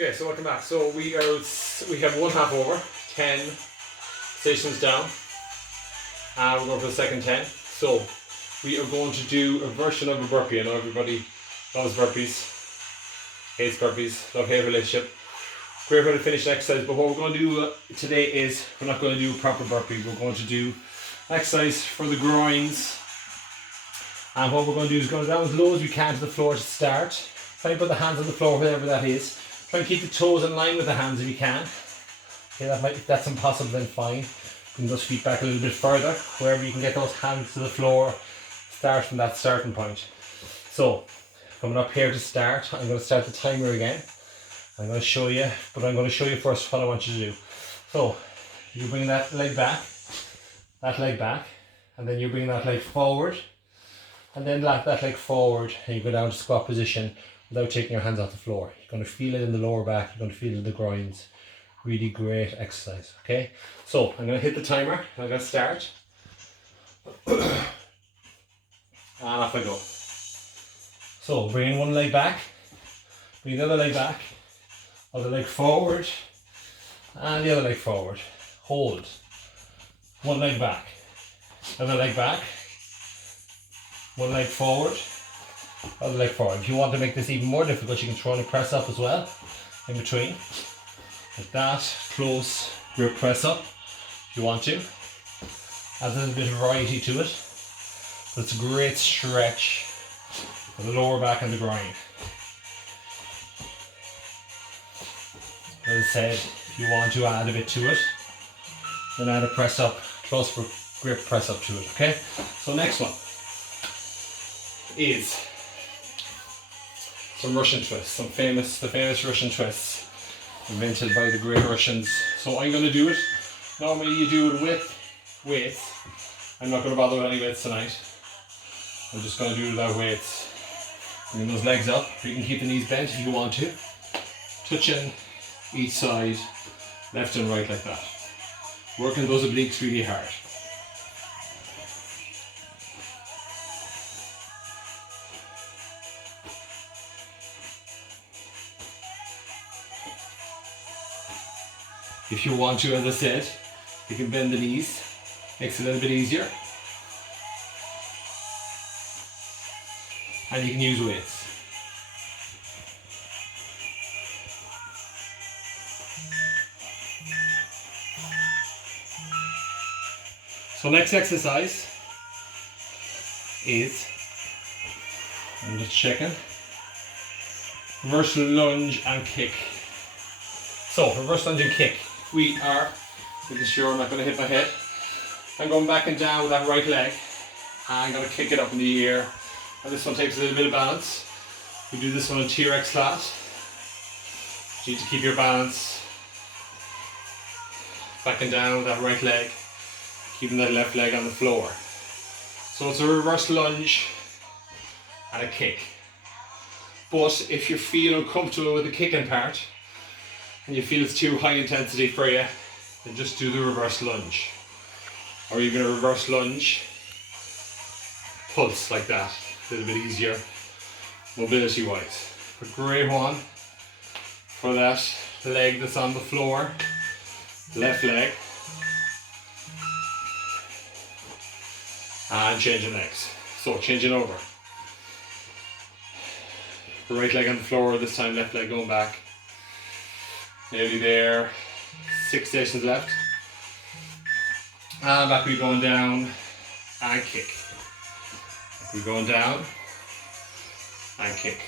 Okay, so welcome back. So we have one half over, 10 stations down, and we're going for the second 10. So we are going to do a version of a burpee. I know everybody loves burpees, hates burpees, love-hate relationship. Great way to finish an exercise, but what we're going to do today is we're not going to do a proper burpee. We're going to do exercise for the groins, and what we're going to do is go down as low as we can to the floor to start. Try and put the hands on the floor, whatever that is. Try and keep the toes in line with the hands if you can. Okay, if that's impossible, then fine. You can just feet back a little bit further, wherever you can get those hands to the floor. Start from that starting point. So, coming up here to start, I'm going to start the timer again. I'm going to show you, but I'm going to show you first what I want you to do. So, you bring that leg back, and then you bring that leg forward, and then that leg forward, and you go down to squat position without taking your hands off the floor. You're going to feel it in the lower back, you're going to feel it in the groins. Really great exercise, okay? So, I'm going to hit the timer, I'm going to start. And off I go. So, bringing one leg back, bring the other leg back, other leg forward, and the other leg forward. Hold. One leg back, other leg back, one leg forward, other leg forward. If you want to make this even more difficult, you can throw in a press up as well, in between. Like that, close grip press up, if you want to. Adds a little bit of variety to it, but it's a great stretch for the lower back and the groin. As I said, if you want to add a bit to it, then add a press up, close grip press up to it, okay? So next one is some Russian twists, the famous Russian twists invented by the great Russians. So I'm going to do it. Normally you do it with weights. I'm not going to bother with any weights tonight. I'm just going to do it without weights. Bring those legs up. You can keep the knees bent if you want to. Touching each side, left and right like that. Working those obliques really hard. If you want to, as I said, you can bend the knees, makes it a little bit easier. And you can use weights. So next exercise is, I'm just checking, reverse lunge and kick. So reverse lunge and kick. We are making sure I'm not going to hit my head. I'm going back and down with that right leg. I'm going to kick it up in the air. And this one takes a little bit of balance. We do this one in T-Rex class. You need to keep your balance. Back and down with that right leg. Keeping that left leg on the floor. So it's a reverse lunge and a kick. But if you feel uncomfortable with the kicking part, and you feel it's too high intensity for you, then just do the reverse lunge. Or even a reverse lunge pulse like that. A little bit easier, mobility wise. A great one for that leg that's on the floor, left leg. And changing legs. So changing over. Right leg on the floor, this time left leg going back. Nearly there. 6 stations left. And back we going down and kick. Back we going down and kick.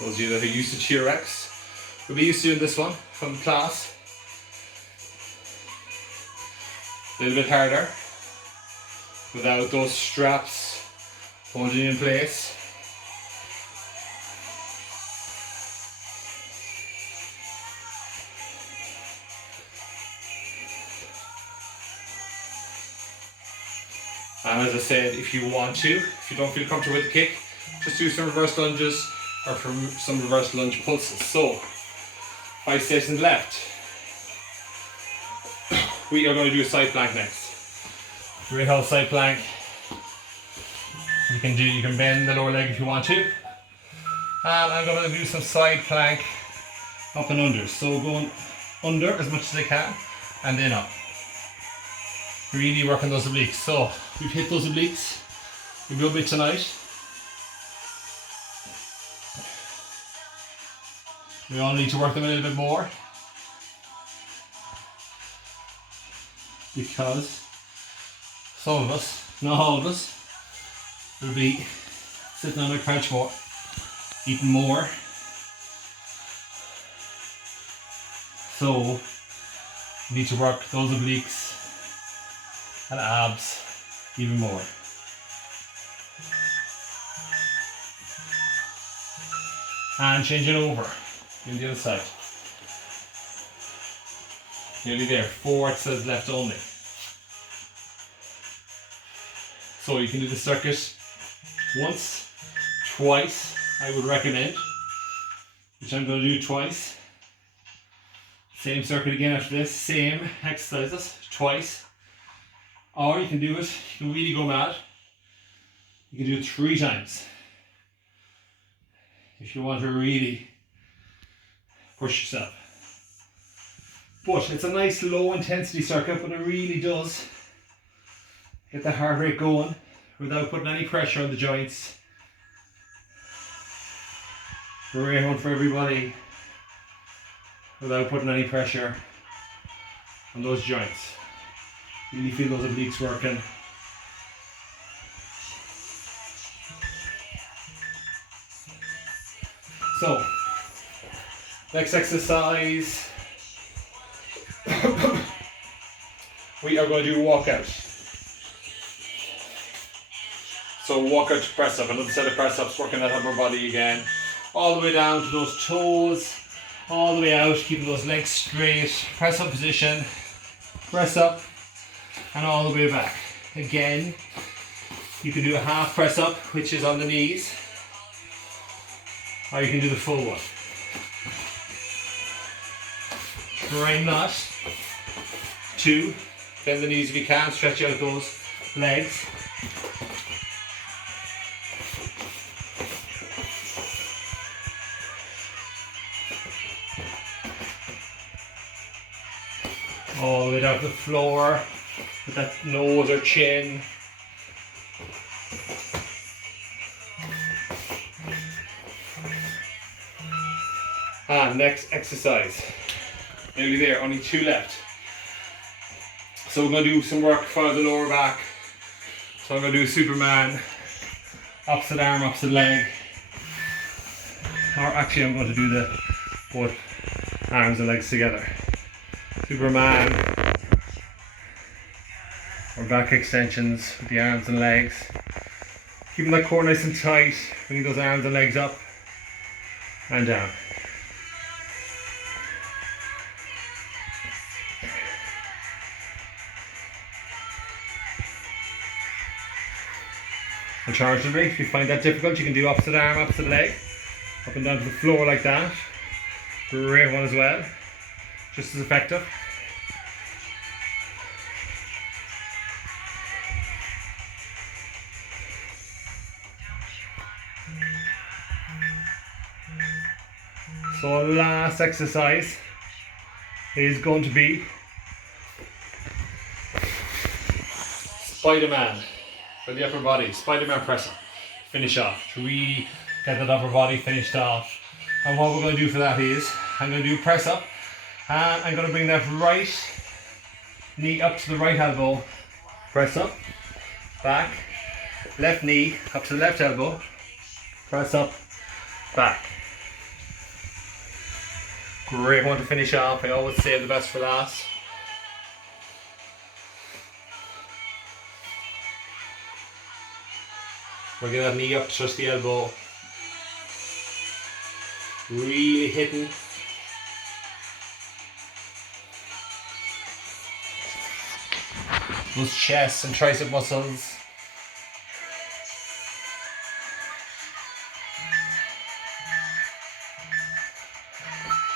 Those of you that are used to T-Rex will be used to doing this one from class. A little bit harder without those straps holding in place. And as I said, if you want to, if you don't feel comfortable with the kick, just do some reverse lunges or from some reverse lunge pulses. So, 5 stations left. We are going to do a side plank next. Great outside plank. You can bend the lower leg if you want to. And I'm going to do some side plank up and under. So going under as much as I can and then up. Really working those obliques. So we've hit those obliques a good bit tonight. We all need to work them a little bit more, because some of us, not all of us, will be sitting on our couch more, eating more. So you need to work those obliques and abs even more. And changing over in the other side. Nearly there. 4 exercises left only. So you can do the circuit once, twice, I would recommend, which I'm going to do twice. Same circuit again after this, same exercises twice. Or you can do it, you can really go mad. You can do it 3 times. If you want to really push yourself. But it's a nice low intensity circuit, but it really does get the heart rate going without putting any pressure on the joints. Great one for everybody without putting any pressure on those joints. Really feel those obliques working. So, next exercise, we are going to do a walkout. So walkout to press up, another set of press ups, working that upper body again, all the way down to those toes, all the way out, keeping those legs straight, press up position, press up, and all the way back. Again, you can do a half press up, which is on the knees, or you can do the full one. Try not to bend the knees if you can, stretch out those legs. All the way down to the floor with that nose or chin. And next exercise. Nearly there, only 2 left. So we're going to do some work for the lower back. So I'm going to do Superman, opposite arm, opposite leg. Or actually I'm going to do the both arms and legs together. Superman, or back extensions with the arms and legs. Keeping that core nice and tight, bringing those arms and legs up and down. Alternatively, if you find that difficult, you can do opposite arm, opposite leg, up and down to the floor like that. Great one as well, just as effective. So last exercise is going to be Spider-Man for the upper body, Spider-Man press-up. Finish off, to really get that upper body finished off. And what we're going to do for that is, I'm going to do press up, and I'm going to bring that right knee up to the right elbow, press up, back, left knee up to the left elbow, press up, back. Great one to finish off. I always save the best for last. We're getting that knee up to just the elbow. Really hitting. Those chest and tricep muscles.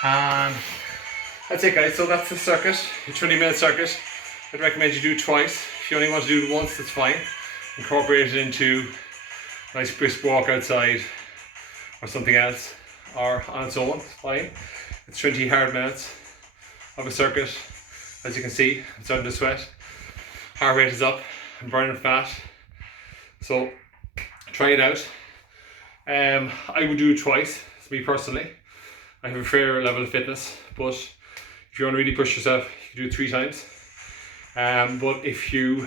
And that's it guys, so that's the circuit, a 20-minute circuit. I'd recommend you do twice. If you only want to do it once, that's fine. Incorporate it into a nice brisk walk outside or something else, or on its own, it's fine. It's 20 hard minutes of a circuit. As you can see, I'm starting to sweat. Heart rate is up, I'm burning fat. So try it out. I would do it twice, it's me personally. I have a fair level of fitness, but if you want to really push yourself, you can do it 3 times. But if your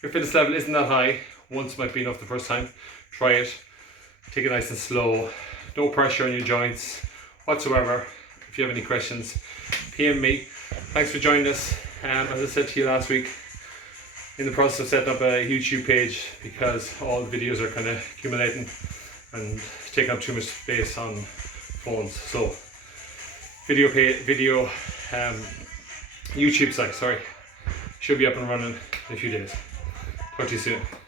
fitness level isn't that high, once might be enough the first time. Try it, take it nice and slow, no pressure on your joints whatsoever. If you have any questions, PM me. Thanks for joining us. As I said to you last week, in the process of setting up a YouTube page because all the videos are kind of accumulating and taking up too much space on phones. So YouTube site, sorry, should be up and running in a few days. Talk to you soon.